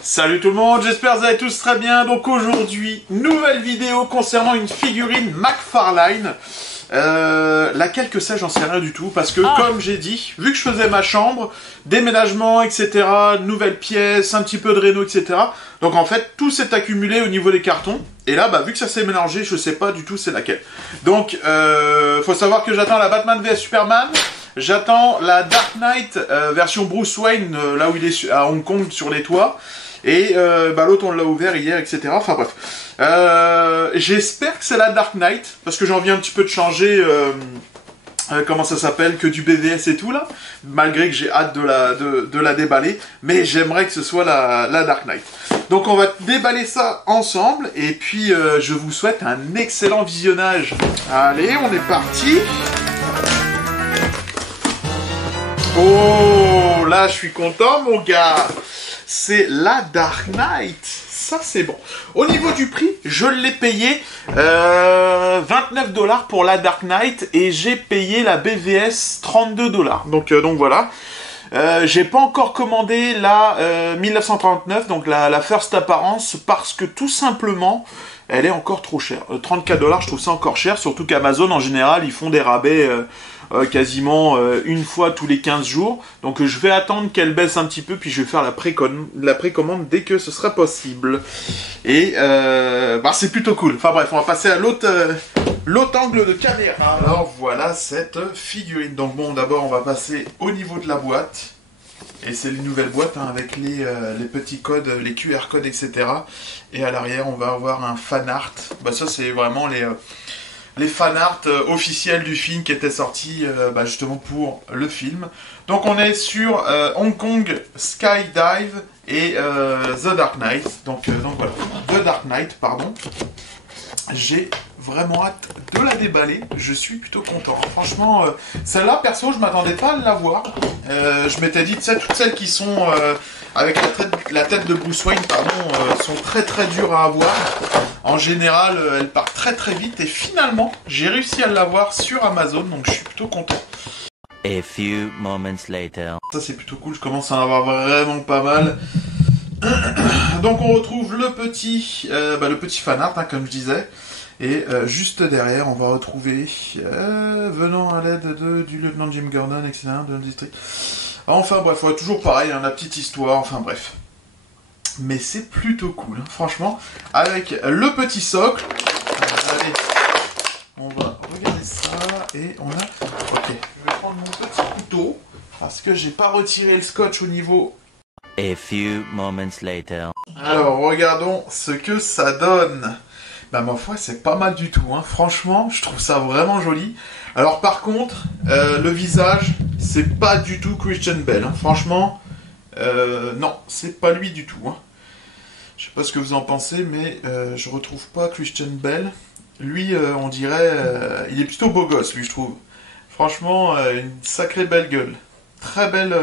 Salut tout le monde, j'espère que vous allez tous très bien. Donc aujourd'hui, nouvelle vidéo concernant une figurine McFarlane. Laquelle que c'est, j'en sais rien du tout. Parce que comme j'ai dit, vu que je faisais ma chambre, déménagement, etc., nouvelles pièces, un petit peu de réno, etc. Donc en fait, tout s'est accumulé au niveau des cartons. Et là, vu que ça s'est mélangé, je sais pas du tout c'est laquelle. Donc, faut savoir que j'attends la Batman vs Superman. J'attends la Dark Knight version Bruce Wayne, là où il est à Hong Kong sur les toits. Et l'autre on l'a ouvert hier, etc. Enfin bref. J'espère que c'est la Dark Knight, parce que j'ai envie un petit peu de changer, comment ça s'appelle, que du BVS et tout là. Malgré que j'ai hâte de la déballer. Mais j'aimerais que ce soit la Dark Knight. Donc on va déballer ça ensemble. Et puis je vous souhaite un excellent visionnage. Allez, on est parti. Oh, là, je suis content, mon gars. C'est la Dark Knight. Ça, c'est bon. Au niveau du prix, je l'ai payé 29 $ pour la Dark Knight et j'ai payé la BVS 32 $. Donc voilà. J'ai pas encore commandé la 1939, donc la First Apparence, parce que tout simplement, elle est encore trop chère. 34 $, je trouve ça encore cher, surtout qu'Amazon, en général, ils font des rabais quasiment une fois tous les 15 jours. Donc je vais attendre qu'elle baisse un petit peu, puis je vais faire la précommande dès que ce sera possible. Et c'est plutôt cool. Enfin bref, on va passer à l'autre angle de caméra. Alors voilà cette figurine. Donc bon, d'abord on va passer au niveau de la boîte. Et c'est les nouvelles boîtes avec les petits codes, les QR codes, etc. Et à l'arrière, on va avoir un fan art. Ça, c'est vraiment les fan art officiels du film qui étaient sortis justement pour le film. Donc on est sur Hong Kong Skydive et The Dark Knight. Donc voilà, The Dark Knight, pardon. J'ai vraiment hâte de la déballer, je suis plutôt content. Franchement, celle-là, perso, je m'attendais pas à l'avoir. Je m'étais dit, tu sais, toutes celles qui sont avec la tête de Bruce Wayne, sont très très dures à avoir. En général, elles partent très très vite et finalement, j'ai réussi à l'avoir sur Amazon, donc je suis plutôt content. A few moments later. Ça c'est plutôt cool, je commence à en avoir vraiment pas mal. Donc on retrouve le petit fan art, comme je disais. Et juste derrière, on va retrouver, venant à l'aide du lieutenant Jim Gordon, etc., de notre district. Enfin bref, toujours pareil, la petite histoire, enfin bref. Mais c'est plutôt cool, franchement. Avec le petit socle. Allez, on va regarder ça. Et on a... Ok, je vais prendre mon petit couteau. Parce que j'ai pas retiré le scotch au niveau... A few moments later. Alors, regardons ce que ça donne. Ma foi, c'est pas mal du tout. Franchement, je trouve ça vraiment joli. Alors, par contre, le visage, c'est pas du tout Christian Bale. Franchement, non, c'est pas lui du tout. Je sais pas ce que vous en pensez, mais je retrouve pas Christian Bale. Lui, on dirait... il est plutôt beau gosse, lui, je trouve. Franchement, une sacrée belle gueule. Très belle...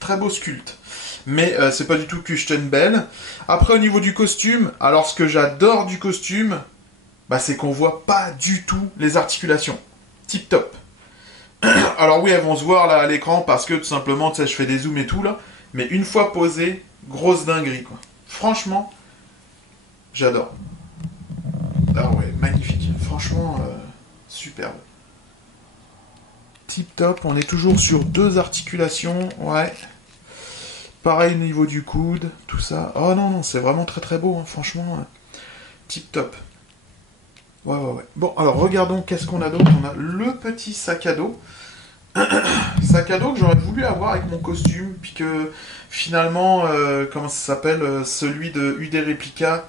très beau sculpte. Mais c'est pas du tout Christian Bale. Après, au niveau du costume, alors ce que j'adore du costume, c'est qu'on voit pas du tout les articulations. Tip top. Alors oui, elles vont se voir là à l'écran parce que tout simplement, tu sais, je fais des zooms et tout là. Mais une fois posé, grosse dinguerie quoi. Franchement, j'adore. Ah ouais, magnifique. Franchement, superbe. Tip top, on est toujours sur 2 articulations, ouais. Pareil au niveau du coude, tout ça. Oh non, c'est vraiment très très beau, franchement. Tip top. Ouais. Bon, alors regardons qu'est-ce qu'on a d'autre. On a le petit sac à dos. Sac à dos que j'aurais voulu avoir avec mon costume, puis que finalement, comment ça s'appelle, celui de UD Replica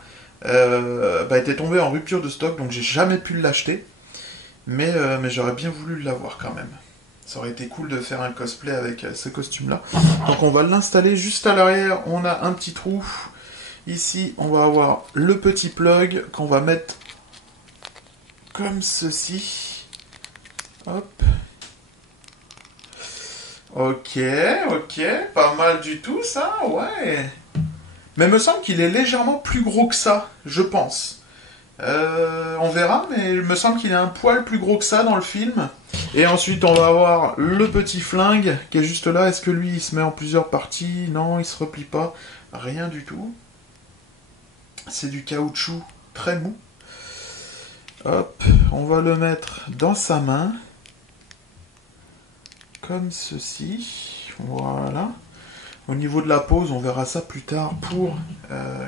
était tombé en rupture de stock, donc j'ai jamais pu l'acheter. Mais j'aurais bien voulu l'avoir quand même. Ça aurait été cool de faire un cosplay avec ce costume-là. Donc on va l'installer juste à l'arrière. On a un petit trou. Ici, on va avoir le petit plug qu'on va mettre comme ceci. Hop. Ok. Pas mal du tout, ça. Ouais. Mais il me semble qu'il est légèrement plus gros que ça, je pense. On verra, mais il me semble qu'il est un poil plus gros que ça dans le film. Et ensuite, on va avoir le petit flingue qui est juste là. Est-ce que lui, il se met en plusieurs parties? Non, il se replie pas. rien du tout. C'est du caoutchouc très mou. Hop, on va le mettre dans sa main. Comme ceci. Voilà. Au niveau de la pose, on verra ça plus tard pour,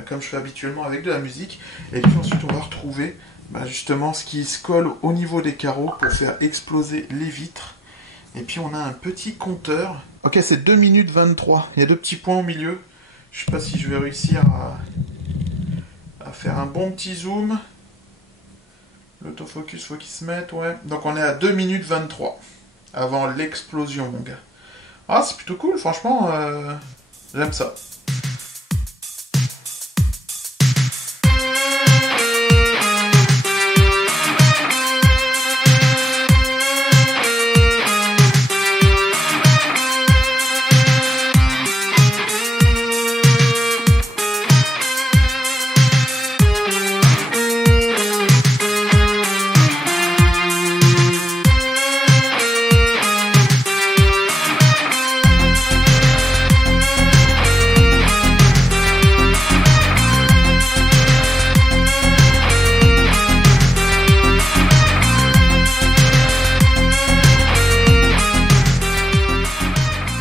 comme je fais habituellement avec de la musique. Et puis ensuite, on va retrouver justement ce qui se colle au niveau des carreaux pour faire exploser les vitres. Et puis on a un petit compteur. Ok, c'est 2 minutes 23. Il y a 2 petits points au milieu. Je sais pas si je vais réussir à faire un bon petit zoom. L'autofocus, faut qu'il se mette, ouais. Donc on est à 2 minutes 23. Avant l'explosion, mon gars. Ah, c'est plutôt cool, franchement. J'aime ça.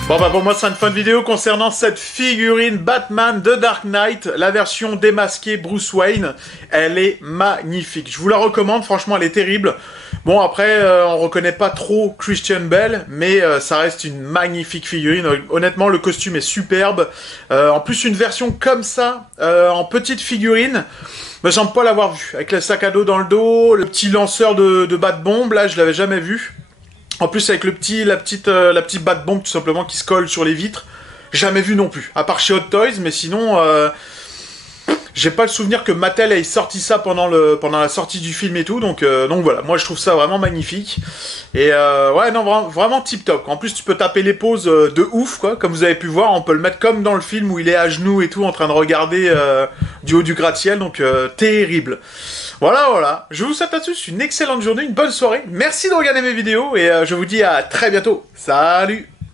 Bon bah pour moi c'est une fin de vidéo concernant cette figurine Batman de Dark Knight, la version démasquée Bruce Wayne. Elle est magnifique, je vous la recommande, franchement elle est terrible. Bon après on reconnaît pas trop Christian Bale, mais ça reste une magnifique figurine. Honnêtement le costume est superbe. En plus une version comme ça, en petite figurine, me semble pas l'avoir vue. Avec le sac à dos dans le dos, le petit lanceur de bat-bombe, là je l'avais jamais vu. En plus avec la petite bat-bombe tout simplement qui se colle sur les vitres, jamais vu non plus. À part chez Hot Toys, mais sinon, j'ai pas le souvenir que Mattel ait sorti ça pendant la sortie du film et tout. Donc voilà, moi je trouve ça vraiment magnifique. Et ouais non vraiment tip top. En plus tu peux taper les poses de ouf quoi, comme vous avez pu voir. On peut le mettre comme dans le film où il est à genoux et tout en train de regarder du haut du gratte-ciel. Donc terrible. Voilà. Je vous souhaite à tous une excellente journée, une bonne soirée. Merci de regarder mes vidéos et je vous dis à très bientôt. Salut!